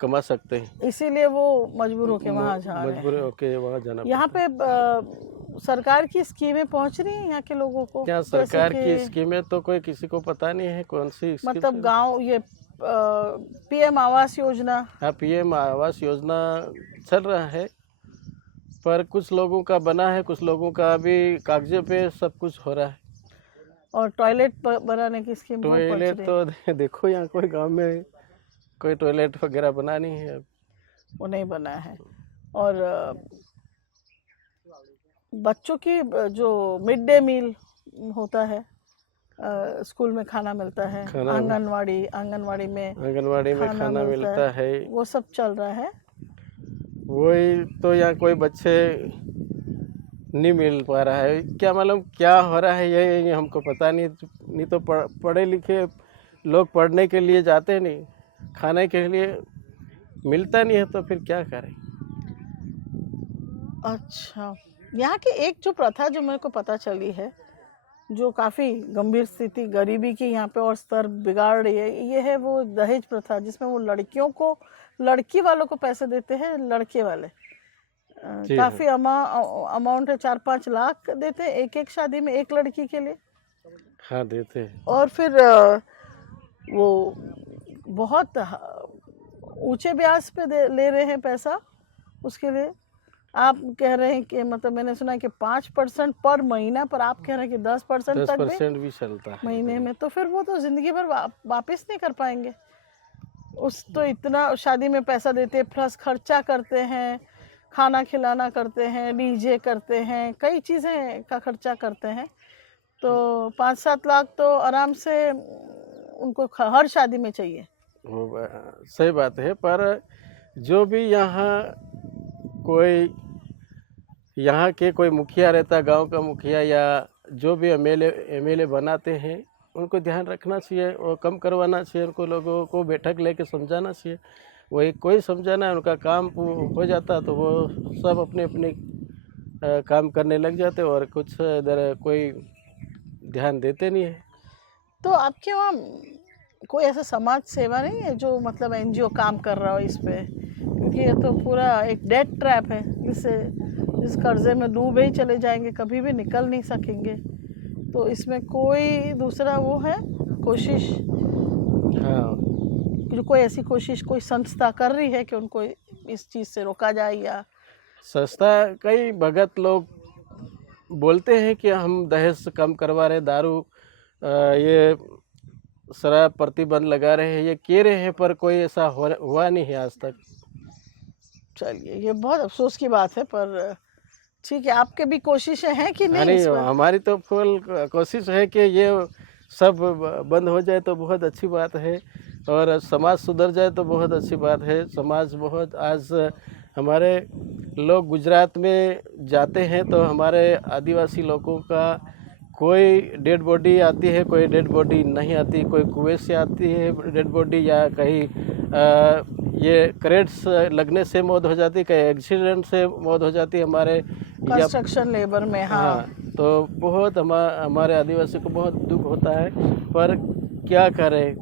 कमा सकते हैं। इसीलिए वो मजबूर होके वहाँ जा रहे हैं। मजबूर होके वहाँ जाना यहाँ पे सरकार की स्कीमें पहुँच रही हैं यहाँ के लोगों को? क्या सरकार की स्कीमें तो कोई किसी को पता नहीं है कौन सी स्कीम। मतलब गांव ये पीएम आवास योजना? हाँ, पीएम आवास योजना चल रहा है, पर कुछ लोगों का बना है, कुछ लोगों का अभी कागज़ों पे सब कुछ हो रहा है। और टॉयलेट बनाने की स्कीम? टॉयलेट तो देखो यहाँ कोई गांव में कोई टॉयलेट वगैरह बना नहीं है, वो नहीं बना है। और बच्चों की जो मिड डे मील होता है, स्कूल में खाना मिलता है, आंगनवाड़ी में खाना मिलता है, वो सब चल रहा है। वही तो यहाँ कोई बच्चे नहीं मिल पा रहा है, क्या मालूम क्या हो रहा है, ये हमको पता नहीं तो पढ़े लिखे लोग पढ़ने के लिए जाते नहीं, खाने के लिए मिलता नहीं है, तो फिर क्या करें। अच्छा, यहाँ की एक जो प्रथा जो मेरे को पता चली है, जो काफ़ी गंभीर स्थिति गरीबी की यहाँ पे और स्तर बिगाड़ रही है, ये है वो दहेज प्रथा, जिसमें वो लड़कियों को, लड़की वालों को पैसे देते हैं, लड़के वाले काफ़ी अमाउंट है, 4-5 लाख देते हैं एक शादी में एक लड़की के लिए। हाँ, देते हैं। और फिर वो बहुत ऊंचे ब्याज पे ले रहे हैं पैसा उसके लिए। आप कह रहे हैं कि मतलब मैंने सुना है कि 5% पर महीना, पर आप कह रहे हैं कि 10% तक भी चलता है महीने में। तो फिर वो तो जिंदगी भर वापस नहीं कर पाएंगे। तो इतना शादी में पैसा देते हैं, प्लस खर्चा करते हैं, खाना खिलाना करते हैं, डीजे करते हैं, कई चीज़ें का खर्चा करते हैं। तो 5-7 लाख तो आराम से उनको हर शादी में चाहिए। वो सही बात है, पर जो भी यहाँ के कोई मुखिया रहता, गांव का मुखिया या जो भी एमएलए बनाते हैं, उनको ध्यान रखना चाहिए और कम करवाना चाहिए, उनको लोगों को बैठक लेके समझाना चाहिए। वही कोई समझाना है, उनका काम हो जाता तो वो सब अपने अपने काम करने लग जाते, और कुछ इधर कोई ध्यान देते नहीं है। तो आपके वहाँ कोई ऐसा समाज सेवा नहीं है जो मतलब एनजीओ काम कर रहा हो इस पे? क्योंकि ये तो पूरा एक डेट ट्रैप है, जिससे इस कर्जे में डूबे ही चले जाएंगे, कभी भी निकल नहीं सकेंगे। तो इसमें कोई दूसरा वो है कोशिश, हाँ, जो कोई ऐसी कोशिश कोई संस्था कर रही है कि उनको इस चीज़ से रोका जाए? या संस्था कई भगत लोग बोलते हैं कि हम दहेज कम करवा रहे, दारू ये शराब प्रतिबंध लगा रहे हैं, ये कह रहे हैं, पर कोई ऐसा हुआ नहीं है आज तक। चलिए, ये बहुत अफसोस की बात है, पर ठीक है, आपके भी कोशिशें हैं कि नहीं नहीं, इस पर? हमारी तो फुल कोशिश है कि ये सब बंद हो जाए तो बहुत अच्छी बात है, और समाज सुधर जाए तो बहुत अच्छी बात है। समाज बहुत आज हमारे लोग गुजरात में जाते हैं तो हमारे आदिवासी लोगों का कोई डेड बॉडी आती है, कोई डेड बॉडी नहीं आती, कोई कुएं से आती है डेड बॉडी, या कहीं ये करेंट्स लगने से मौत हो जाती है, कहीं एक्सीडेंट से मौत हो जाती है हमारे कंस्ट्रक्शन लेबर में। हाँ, तो बहुत हमारे आदिवासी को बहुत दुख होता है, पर क्या करें,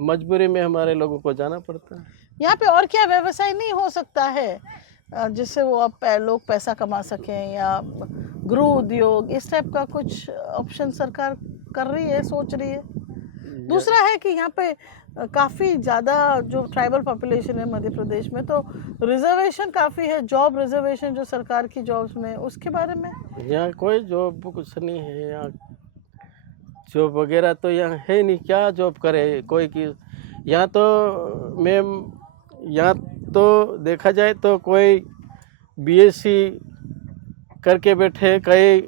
मजबूरी में हमारे लोगों को जाना पड़ता है। यहाँ पे और क्या व्यवसाय नहीं हो सकता है जिससे वो अब लोग पैसा कमा सकें, या गृह उद्योग, इस टाइप का कुछ ऑप्शन सरकार कर रही है, सोच रही है? दूसरा है कि यहाँ पे काफ़ी ज़्यादा जो ट्राइबल पॉपुलेशन है मध्य प्रदेश में, तो रिजर्वेशन काफ़ी है, जॉब रिजर्वेशन जो सरकार की जॉब्स में, उसके बारे में? यहाँ कोई जॉब कुछ नहीं है, यहाँ जॉब वगैरह तो यहाँ है नहीं, क्या जॉब करे कोई की। यहाँ तो मैम, यहाँ तो देखा जाए तो कोई बीएससी करके बैठे, कई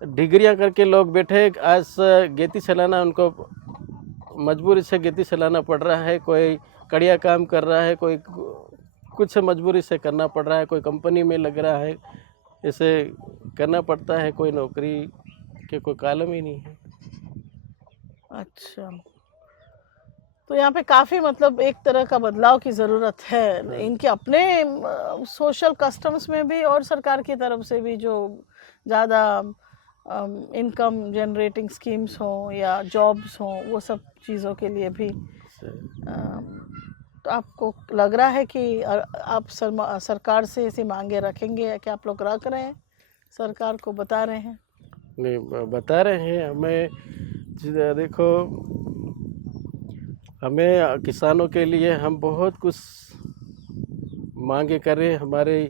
डिग्रियां करके लोग बैठे, आज खेती चलाना उनको मजबूरी से खेती चलाना पड़ रहा है, कोई कड़िया काम कर रहा है, कोई कुछ मजबूरी से करना पड़ रहा है, कोई कंपनी में लग रहा है, ऐसे करना पड़ता है, कोई नौकरी के कोई कॉलम ही नहीं है। अच्छा, तो यहाँ पे काफ़ी मतलब एक तरह का बदलाव की ज़रूरत है, इनके अपने सोशल कस्टम्स में भी और सरकार की तरफ से भी, जो ज़्यादा इनकम जनरेटिंग स्कीम्स हों या जॉब्स हों, वो सब चीज़ों के लिए भी। तो आपको लग रहा है कि आप सरकार से ऐसी मांगे रखेंगे, कि आप लोग रख रहे हैं, सरकार को बता रहे हैं? नहीं, बता रहे हैं हमें। देखो, हमें किसानों के लिए हम बहुत कुछ मांगे करें। हमारे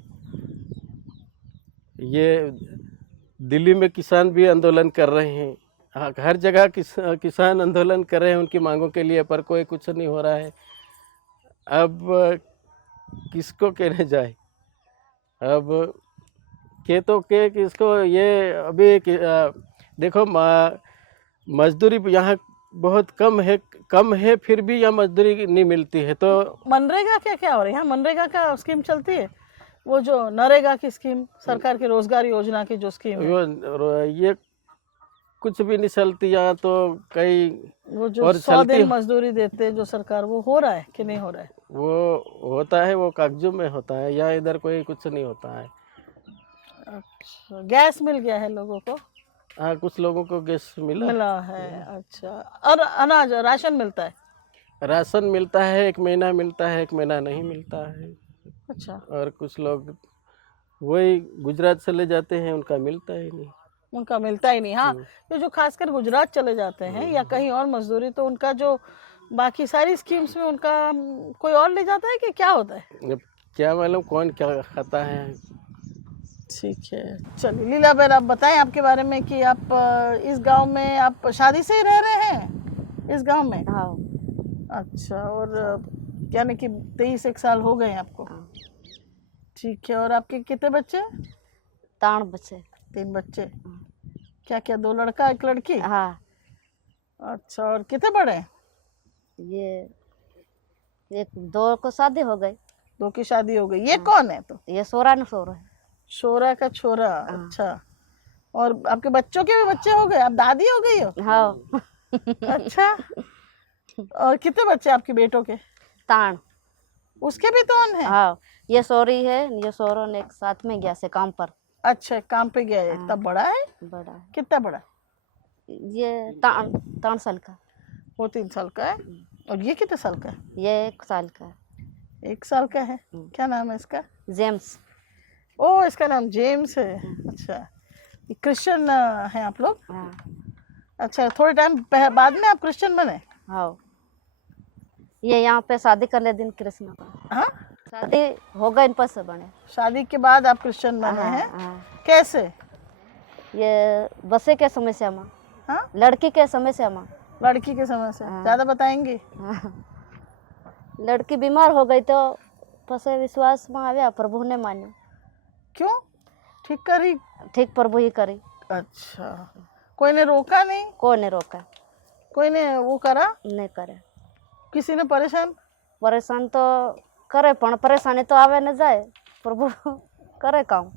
ये दिल्ली में किसान भी आंदोलन कर रहे हैं, हर जगह किसान आंदोलन कर रहे हैं उनकी मांगों के लिए, पर कोई कुछ नहीं हो रहा है। अब किसको कहने जाए, अब के किसको, ये अभी देखो मजदूरी यहाँ बहुत कम है, फिर भी यहाँ मजदूरी नहीं मिलती है। तो मनरेगा क्या हो रहा है यहाँ? मनरेगा का स्कीम चलती है, वो जो नरेगा की स्कीम, सरकार की रोजगार योजना की जो स्कीम है, ये कुछ भी नहीं चलती यहाँ। तो कई वो जो 100 दिन मजदूरी देते हैं जो सरकार, वो हो रहा है कि नहीं हो रहा है? वो होता है, वो कागजों में होता है, यहाँ इधर कोई कुछ नहीं होता है। अच्छा, गैस मिल गया है लोगों को? हाँ, कुछ लोगों को गैस मिला है। अच्छा, और अनाज राशन मिलता है? राशन मिलता है, 1 महीना मिलता है, 1 महीना नहीं मिलता है। अच्छा, और कुछ लोग वही गुजरात चले जाते हैं, उनका मिलता ही नहीं। उनका मिलता ही नहीं। हाँ, ये जो खासकर गुजरात चले जाते हैं या कहीं और मजदूरी, तो उनका जो बाकी सारी स्कीम्स में उनका कोई और ले जाता है कि क्या होता है? अब क्या मालूम कौन क्या खाता है। ठीक है, चलिए लीला बहन, आप बताएं आपके बारे में कि आप इस गांव में आप शादी से ही रह रहे हैं इस गांव में? हाँ। अच्छा, और यानी कि 23 साल हो गए आपको? ठीक है, और आपके कितने बच्चे? 3 बच्चे। 3 बच्चे? क्या क्या, 2 लड़का 1 लड़की? हाँ। अच्छा, और कितने बड़े हैं? ये 2 को शादी हो गई। 2 की शादी हो गई। ये कौन है? तो ये सोरा है। शोरा का छोरा। अच्छा, और आपके बच्चों के भी बच्चे हो गए? आप दादी हो गई हो? हाँ। अच्छा, और कितने बच्चे आपके बेटों के? 3। उसके भी 2 हैं? हाँ, ये सोरी है, ये सोरो ने एक साथ में गया से काम पर। अच्छा, काम पे गया है। इतना बड़ा है? बड़ा है। कितना बड़ा? ये 3 साल का, वो 3 साल का है। और ये कितने साल का है? ये 1 साल का, 1 साल का है। क्या नाम है इसका? जेम्स। ओ, इसका नाम जेम्स है। अच्छा, ये क्रिश्चियन हैं आप लोग? हाँ अच्छा, थोड़े टाइम बाद में आप क्रिश्चियन बने? हाँ, ये यहाँ पे शादी करने दिन कृष्ण का हाँ, शादी हो गई, इन पर से बने। शादी के बाद आप क्रिश्चियन बने हाँ, हैं? हाँ। कैसे? ये बसे के समस्या में, हाँ, लड़की के समस्या में। लड़की के समय से ज़्यादा बताएंगे? हाँ। लड़की बीमार हो गई तो फसे विश्वास में आया, प्रभु ने मान्यो। क्यों? ठीक करी? ठीक प्रभु ही करी, अच्छा, कोई ने रोका नहीं? कोई ने रोका, कोई ने वो करा? नहीं करे। किसी ने परेशान? परेशान तो करे, पण परेशानी तो आवे न जाए, प्रभु करे काम।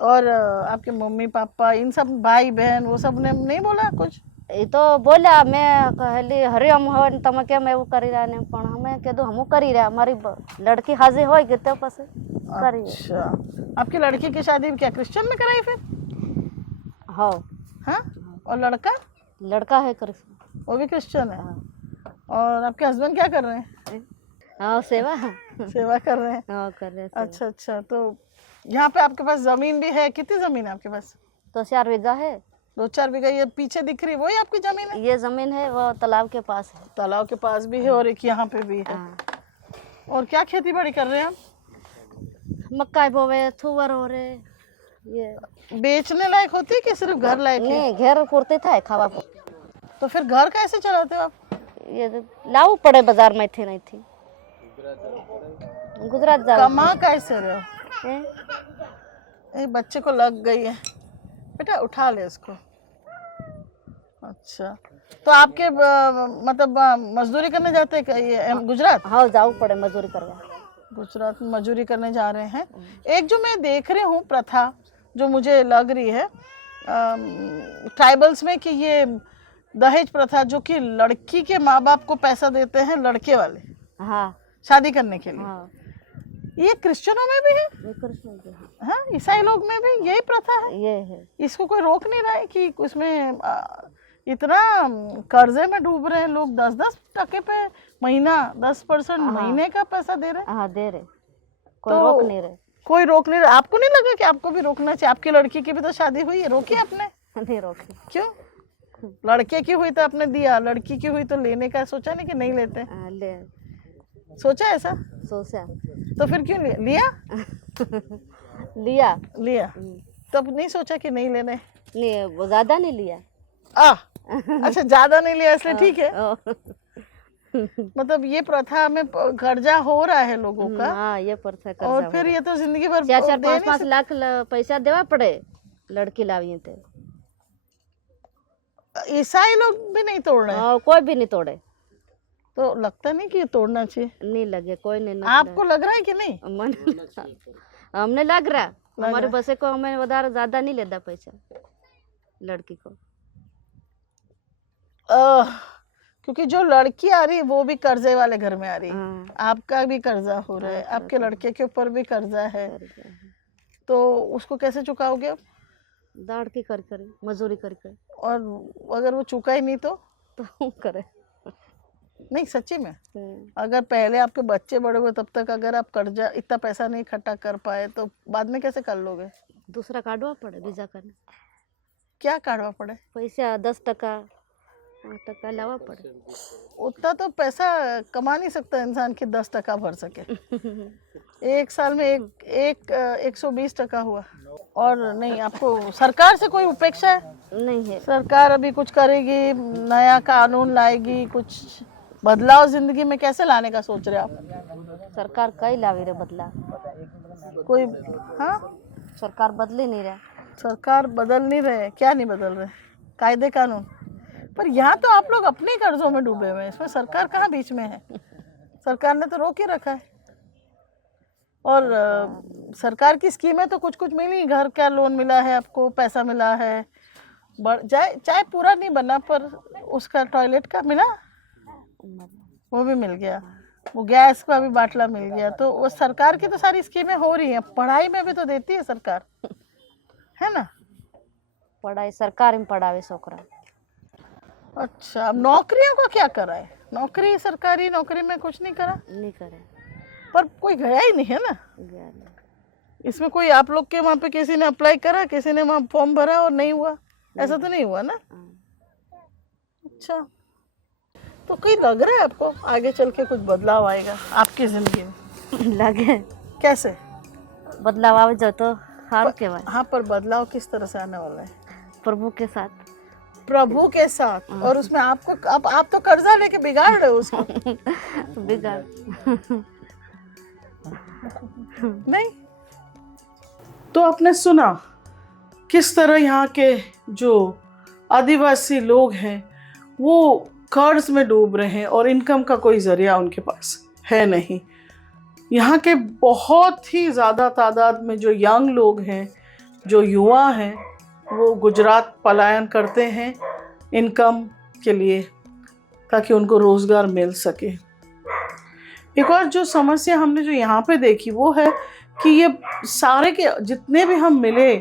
और आपके मम्मी पापा, इन सब भाई बहन, वो सब ने नहीं बोला कुछ? ये तो बोला, मैं कहली हरिओम हो तम के मैं वो करी रहा ने, पण हमें कह दो हमू करी रहा, हमारी लड़की हाजिर हो गई तो पसे करी। अच्छा, आपकी लड़की की शादी क्या क्रिश्चियन में कराई फिर? हाँ हाँ, और लड़का? लड़का है कृष्ण। वो भी क्रिश्चियन है। और आपके हस्बैंड क्या कर रहे हैं? हाँ सेवा, सेवा कर रहे हैं। हाँ कर रहे सेवा। अच्छा अच्छा, तो यहाँ पे आपके पास जमीन भी है? कितनी जमीन है आपके पास? तो 4 बीघा है। 2-4 बीघा। ये पीछे दिख रही वही आपकी जमीन है? ये जमीन है वो तालाब के पास है। तालाब के पास भी है और एक यहाँ पे भी है। हाँ। और क्या खेती बाड़ी कर रहे हैं आप? मक्का बोवे, थुवर हो रहे, ये बेचने लायक होती है कि सिर्फ घर लायक है? नहीं, घेर पुरते था खावा को। तो फिर घर कैसे चलाते हो आप? ये लाऊ पड़े बाजार में थे, नहीं थी गुजरात जाओ। कमा कैसे रहे हो? हैं? ये बच्चे को लग गई है, बेटा उठा ले इसको। अच्छा, तो आपके मतलब मजदूरी करने जाते हैं क्या ये गुजरात? हाँ जाऊ पड़े मजदूरी करवा। गुजरात में मजदूरी करने जा रहे हैं। एक जो मैं देख रही हूँ प्रथा, जो मुझे लग रही है ट्राइबल्स में, कि ये दहेज प्रथा, जो कि लड़की के माँ बाप को पैसा देते हैं लड़के वाले हाँ शादी करने के लिए, हाँ, ये क्रिश्चियनों में भी है? ये कृष्ण के हैं। हाँ, ईसाई लोग में भी यही प्रथा है? ये है। इसको कोई रोक नहीं रहा है कि उसमें इतना कर्जे में डूब रहे हैं लोग? 10-10 टके पे महीना, 10% महीने का पैसा दे रहे हैं। हाँ दे रहे, कोई तो रोक नहीं रहे। कोई रोक नहीं रहा। आपको नहीं लगा कि आपको भी रोकना चाहिए? आपकी लड़की की भी तो शादी हुई है, रोकी आपने? नहीं रोके। क्यों? लड़के की हुई तो आपने दिया, लड़की की हुई तो लेने का सोचा नहीं कि नहीं लेते? हाँ, ले सोचा ऐसा? सोचा। तो फिर क्यों लिया? लिया लिया तब नहीं सोचा कि नहीं लेने? नहीं, वो ज्यादा नहीं लिया। अच्छा, ज्यादा नहीं लिया इसलिए ठीक है। हाँ मतलब ये प्रथा में कर्जा हो रहा है लोगों का। हाँ, ये प्रथा कर। और फिर ये तो जिंदगी भर 4-5 लाख पैसा देवा पड़े लड़की लाविए थे। ईसाई लोग भी नहीं तोड़ रहे? हाँ, कोई भी नहीं तोड़े। तो लगता नहीं कि ये तोड़ना चाहिए? नहीं लगे, कोई नहीं। आपको लग रहा है कि नहीं? मन हमने लग रहा, हमारे बसे को हमें उधार ज्यादा नहीं लेता पैसा लड़की को। क्योंकि जो लड़की आ रही है वो भी कर्जे वाले घर में आ रही है। हाँ। आपका भी कर्जा हो रहा है, आपके लड़के के ऊपर भी कर्जा है, तो उसको कैसे चुकाओगे आप? दाड़ की कर मजदूरी कर। और अगर वो चुका ही नहीं तो करे नहीं, सच्ची में अगर पहले आपके बच्चे बड़े हुए तब तक अगर आप कर्जा इतना पैसा नहीं इकट्ठा कर पाए तो बाद में कैसे कर लोगे? दूसरा काटवा पड़े वीजा करने। क्या काटवा पड़े? पैसा 10 टका 5 टका लावा पड़े। उतना तो पैसा कमा नहीं सकता इंसान कि 10 टका भर सके। एक साल में 120 टका हुआ। और नहीं, आपको सरकार से कोई उपेक्षा है? नहीं है। सरकार अभी कुछ करेगी, नया कानून लाएगी, कुछ बदलाव जिंदगी में कैसे लाने का सोच रहे आप? सरकार कई लावी रे बदला, कोई? हाँ, सरकार बदली नहीं रहा। सरकार बदल नहीं रहे। क्या नहीं बदल रहे? कायदे कानून। पर यहाँ तो आप लोग अपने कर्जों में डूबे हुए हैं, इसमें सरकार कहाँ बीच में है? सरकार ने तो रोक ही रखा है। और सरकार की स्कीमें तो कुछ कुछ मिली, घर का लोन मिला है आपको, पैसा मिला है, चाहे पूरा नहीं बना पर उसका टॉयलेट का मिला, वो भी मिल गया, वो गैस का भी बाटला मिल गया। तो वो सरकार की तो सारी स्कीमें हो रही हैं। पढ़ाई में भी तो देती है सरकार, है ना? पढ़ाई सरकार में पढ़ावे छोकरा। अच्छा, अब नौकरियों का क्या करा है? नौकरी, सरकारी नौकरी में कुछ नहीं करा? नहीं करे, पर कोई गया ही नहीं है ना गया नहीं। इसमें। कोई आप लोग के वहाँ पे किसी ने अप्लाई करा, किसी ने वहाँ फॉर्म भरा और नहीं हुआ? ऐसा तो नहीं हुआ ना? अच्छा, तो कहीं लग रहा है आपको आगे चल के कुछ बदलाव आएगा आपकी जिंदगी में? लगे कैसे बदलाव आवे जो तो हार के बाद हाँ, पर बदलाव किस तरह से आने वाला है? प्रभु के साथ। प्रभु के साथ। और उसमें आपको आप तो कर्जा लेके बिगाड़ रहे हो उसको। बिगाड़ नहीं तो आपने सुना किस तरह यहाँ के जो आदिवासी लोग हैं वो कर्ज में डूब रहे हैं और इनकम का कोई जरिया उनके पास है नहीं। यहाँ के बहुत ही ज़्यादा तादाद में जो यंग लोग हैं, जो युवा हैं, वो गुजरात पलायन करते हैं इनकम के लिए ताकि उनको रोज़गार मिल सके। एक और जो समस्या हमने जो यहाँ पे देखी वो है कि ये सारे के जितने भी हम मिले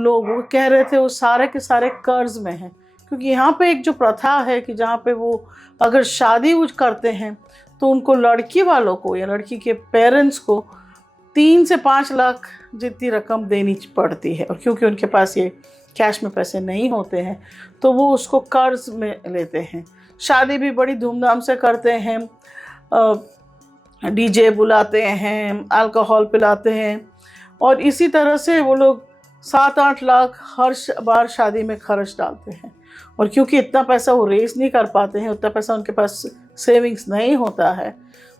लोग वो कह रहे थे वो सारे के सारे कर्ज में हैं। क्योंकि यहाँ पे एक जो प्रथा है कि जहाँ पे वो अगर शादी उज करते हैं तो उनको लड़की वालों को या लड़की के पेरेंट्स को 3 से 5 लाख जितनी रकम देनी पड़ती है। और क्योंकि उनके पास ये कैश में पैसे नहीं होते हैं तो वो उसको कर्ज में लेते हैं। शादी भी बड़ी धूमधाम से करते हैं, डीजे बुलाते हैं, अल्कोहल पिलाते हैं और इसी तरह से वो लोग 7-8 लाख हर बार शादी में खर्च डालते हैं। और क्योंकि इतना पैसा वो रेस नहीं कर पाते हैं, उतना पैसा उनके पास सेविंग्स नहीं होता है,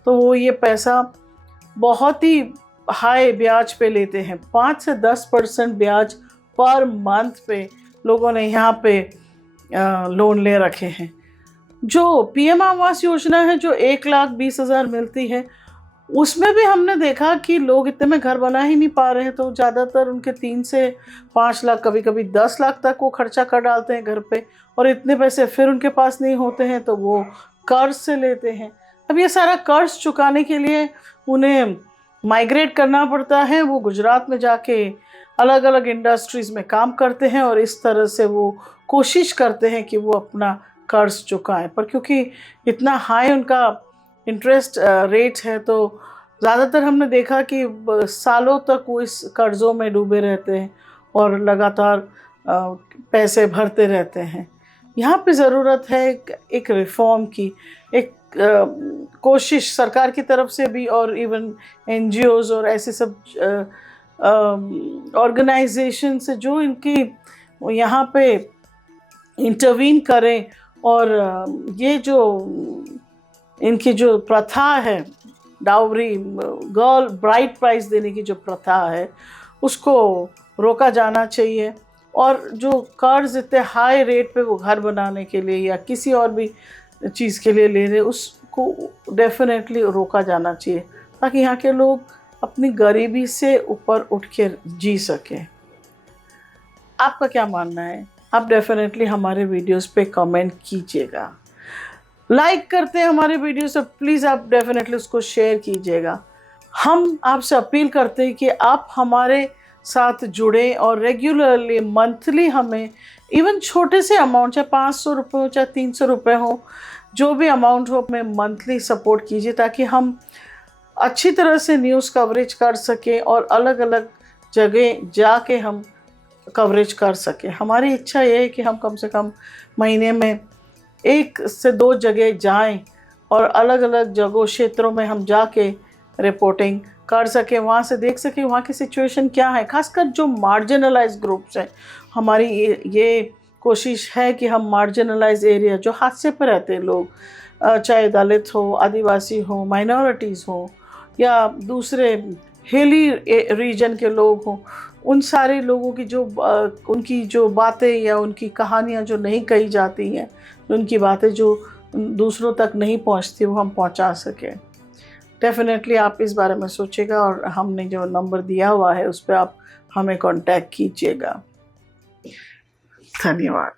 तो वो ये पैसा बहुत ही हाई ब्याज पे लेते हैं। 5 से 10% ब्याज पर मंथ पे लोगों ने यहाँ पे लोन ले रखे हैं। जो पीएम आवास योजना है जो 1,20,000 मिलती है उसमें भी हमने देखा कि लोग इतने में घर बना ही नहीं पा रहे हैं, तो ज़्यादातर उनके 3 से 5 लाख, कभी कभी 10 लाख तक वो खर्चा कर डालते हैं घर पे। और इतने पैसे फिर उनके पास नहीं होते हैं तो वो कर्ज से लेते हैं। अब ये सारा कर्ज चुकाने के लिए उन्हें माइग्रेट करना पड़ता है। वो गुजरात में जाके अलग अलग इंडस्ट्रीज़ में काम करते हैं और इस तरह से वो कोशिश करते हैं कि वो अपना कर्ज चुकाएं। पर क्योंकि इतना हाई उनका इंटरेस्ट रेट है तो ज़्यादातर हमने देखा कि सालों तक वो इस कर्ज़ों में डूबे रहते हैं और लगातार पैसे भरते रहते हैं। यहाँ पे ज़रूरत है एक रिफॉर्म की, एक कोशिश सरकार की तरफ से भी और इवन NGOs और ऐसे सब ऑर्गेनाइजेशन से जो इनकी यहाँ पे इंटरवीन करें और ये जो इनकी जो प्रथा है डाउरी, गर्ल ब्राइड प्राइस देने की जो प्रथा है उसको रोका जाना चाहिए। और जो कर्ज इतने हाई रेट पे वो घर बनाने के लिए या किसी और भी चीज़ के लिए ले रहे उसको डेफिनेटली रोका जाना चाहिए ताकि यहाँ के लोग अपनी गरीबी से ऊपर उठ के जी सकें। आपका क्या मानना है? आप डेफिनेटली हमारे वीडियोस पे कमेंट कीजिएगा। लाइक करते हैं हमारे वीडियो से, प्लीज़ आप डेफिनेटली उसको शेयर कीजिएगा। हम आपसे अपील करते हैं कि आप हमारे साथ जुड़ें और रेगुलरली मंथली हमें इवन छोटे से अमाउंट, चाहे 500 रुपये हो चाहे 300 रुपये हो, जो भी अमाउंट हो, हमें मंथली सपोर्ट कीजिए ताकि हम अच्छी तरह से न्यूज़ कवरेज कर सकें और अलग अलग जगह जाके हम कवरेज कर सकें। हमारी इच्छा ये है कि हम कम से कम महीने में 1 से 2 जगह जाएं और अलग अलग जगहों क्षेत्रों में हम जाके रिपोर्टिंग कर सकें, वहाँ से देख सकें वहाँ की सिचुएशन क्या है। खासकर जो मार्जिनलाइज ग्रुप्स हैं, हमारी ये कोशिश है कि हम मार्जिनलाइज एरिया जो हादसे पर रहते हैं लोग, चाहे दलित हो, आदिवासी हो, माइनॉरिटीज़ हो या दूसरे हिली रीजन के लोग हों, उन सारे लोगों की जो उनकी जो बातें या उनकी कहानियाँ जो नहीं कही जाती हैं, उनकी बातें जो दूसरों तक नहीं पहुंचती, वो हम पहुंचा सकें। डेफिनेटली आप इस बारे में सोचिएगा और हमने जो नंबर दिया हुआ है उस पर आप हमें कांटेक्ट कीजिएगा। धन्यवाद।